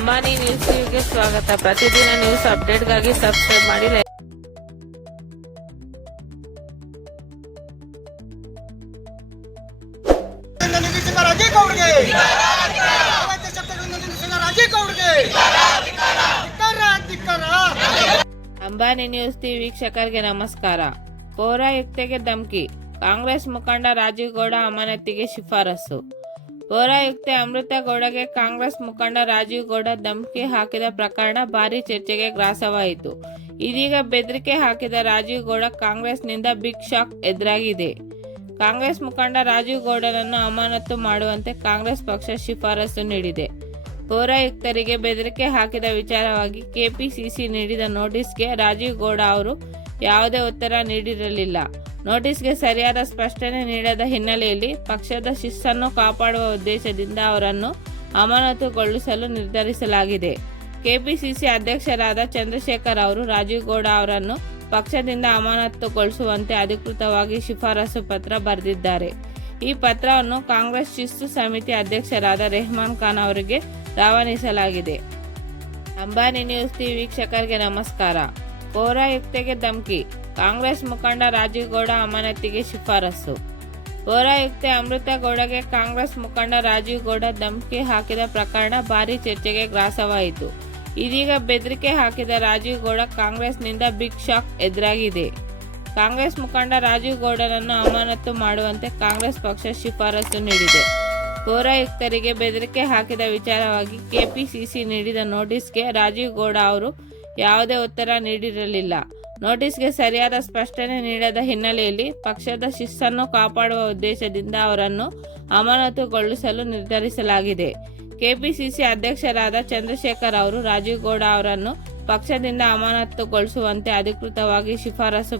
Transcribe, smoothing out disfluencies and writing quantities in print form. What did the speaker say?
Ambani news ಟಿವಿಗೆ ಸ್ವಾಗತ. ಪ್ರತಿದಿನ ನ್ಯೂಸ್ ಅಪ್ಡೇಟ್ಗಾಗಿ ಸಬ್ಸ್ಕ್ರೈಬ್ ಮಾಡಿ. ಅಂಬಾನಿ ನ್ಯೂಸ್ ಟಿವಿ ವೀಕ್ಷಕರಿಗೆ ನಮಸ್ಕಾರ. ಪೌರಾಯುಕ್ತೆಗೆ ಧಮಕಿ, ಕಾಂಗ್ರೆಸ್ ಮುಖಂಡ ರಾಜೀವ್ ಗೌಡ ಅಮಾನತಿಗೆ ಶಿಫಾರಸು. ಪೌರಾಯುಕ್ತೆ ಅಮೃತ ಗೌಡಗೆ ಕಾಂಗ್ರೆಸ್ ಮುಖಂಡ ರಾಜೀವ್ ಗೌಡ ಧಮಕಿ ಹಾಕಿದ ಪ್ರಕರಣ ಭಾರೀ ಚರ್ಚೆಗೆ ಗ್ರಾಸವಾಯಿತು. ಇದೀಗ ಬೆದರಿಕೆ ಹಾಕಿದ ರಾಜೀವ್ ಗೌಡ ಕಾಂಗ್ರೆಸ್ನಿಂದ ಬಿಗ್ ಶಾಕ್ ಎದುರಾಗಿದೆ. ಕಾಂಗ್ರೆಸ್ ಮುಖಂಡ ರಾಜೀವ್ ಗೌಡನನ್ನು ಅಮಾನತು ಮಾಡುವಂತೆ ಕಾಂಗ್ರೆಸ್ ಪಕ್ಷ ಶಿಫಾರಸು ನೀಡಿದೆ. ಪೌರಾಯುಕ್ತರಿಗೆ ಬೆದರಿಕೆ ಹಾಕಿದ ವಿಚಾರವಾಗಿ ಕೆಪಿಸಿಸಿ ನೀಡಿದ ನೋಟಿಸ್ಗೆ ರಾಜೀವ್ ಗೌಡ ಅವರು ಯಾವುದೇ ಉತ್ತರ ನೀಡಿರಲಿಲ್ಲ. ನೋಟಿಸ್ಗೆ ಸರಿಯಾದ ಸ್ಪಷ್ಟನೆ ನೀಡದ ಹಿನ್ನೆಲೆಯಲ್ಲಿ ಪಕ್ಷದ ಶಿಸ್ತನ್ನು ಕಾಪಾಡುವ ಉದ್ದೇಶದಿಂದ ಅವರನ್ನು ಅಮಾನತುಗೊಳಿಸಲು ನಿರ್ಧರಿಸಲಾಗಿದೆ. ಕೆಪಿಸಿಸಿ ಅಧ್ಯಕ್ಷರಾದ ಚಂದ್ರಶೇಖರ್ ಅವರು ರಾಜೀವ್ ಗೌಡ ಅವರನ್ನು ಪಕ್ಷದಿಂದ ಅಮಾನತುಗೊಳಿಸುವಂತೆ ಅಧಿಕೃತವಾಗಿ ಶಿಫಾರಸು ಪತ್ರ ಬರೆದಿದ್ದಾರೆ. ಈ ಪತ್ರವನ್ನು ಕಾಂಗ್ರೆಸ್ ಶಿಸ್ತು ಸಮಿತಿ ಅಧ್ಯಕ್ಷರಾದ ರೆಹಮಾನ್ ಖಾನ್ ಅವರಿಗೆ ರವಾನಿಸಲಾಗಿದೆ. ಅಂಬಾನಿ ನ್ಯೂಸ್ ಟಿವಿ ವೀಕ್ಷಕರಿಗೆ ನಮಸ್ಕಾರ. ಪೌರಾಯುಕ್ತೆಗೆ ಧಮಕಿ, ಕಾಂಗ್ರೆಸ್ ಮುಖಂಡ ರಾಜೀವ್ ಗೌಡ ಅಮಾನತಿಗೆ ಶಿಫಾರಸು. ಪೌರಾಯುಕ್ತೆ ಅಮೃತ ಗೌಡಗೆ ಕಾಂಗ್ರೆಸ್ ಮುಖಂಡ ರಾಜೀವ್ ಗೌಡ ಧಮಕಿ ಹಾಕಿದ ಪ್ರಕರಣ ಭಾರೀ ಚರ್ಚೆಗೆ ಗ್ರಾಸವಾಯಿತು. ಇದೀಗ ಬೆದರಿಕೆ ಹಾಕಿದ ರಾಜೀವ್ ಗೌಡ ಕಾಂಗ್ರೆಸ್ನಿಂದ ಬಿಗ್ ಶಾಕ್ ಎದುರಾಗಿದೆ. ಕಾಂಗ್ರೆಸ್ ಮುಖಂಡ ರಾಜೀವ್ ಗೌಡನನ್ನು ಅಮಾನತು ಮಾಡುವಂತೆ ಕಾಂಗ್ರೆಸ್ ಪಕ್ಷ ಶಿಫಾರಸು ನೀಡಿದೆ. ಪೌರಾಯುಕ್ತರಿಗೆ ಬೆದರಿಕೆ ಹಾಕಿದ ವಿಚಾರವಾಗಿ ಕೆಪಿಸಿಸಿ ನೀಡಿದ ನೋಟಿಸ್ಗೆ ರಾಜೀವ್ ಗೌಡ ಅವರು ಯಾವುದೇ ಉತ್ತರ ನೀಡಿರಲಿಲ್ಲ. ನೋಟಿಸ್ಗೆ ಸರಿಯಾದ ಸ್ಪಷ್ಟನೆ ನೀಡದ ಹಿನ್ನೆಲೆಯಲ್ಲಿ ಪಕ್ಷದ ಶಿಸ್ತನ್ನು ಕಾಪಾಡುವ ಉದ್ದೇಶದಿಂದ ಅವರನ್ನು ಅಮಾನತುಗೊಳಿಸಲು ನಿರ್ಧರಿಸಲಾಗಿದೆ. ಕೆಪಿಸಿಸಿ ಅಧ್ಯಕ್ಷರಾದ ಚಂದ್ರಶೇಖರ್ ಅವರು ರಾಜೀವ್ ಗೌಡ ಅವರನ್ನು ಪಕ್ಷದಿಂದ ಅಮಾನತುಗೊಳಿಸುವಂತೆ ಅಧಿಕೃತವಾಗಿ ಶಿಫಾರಸು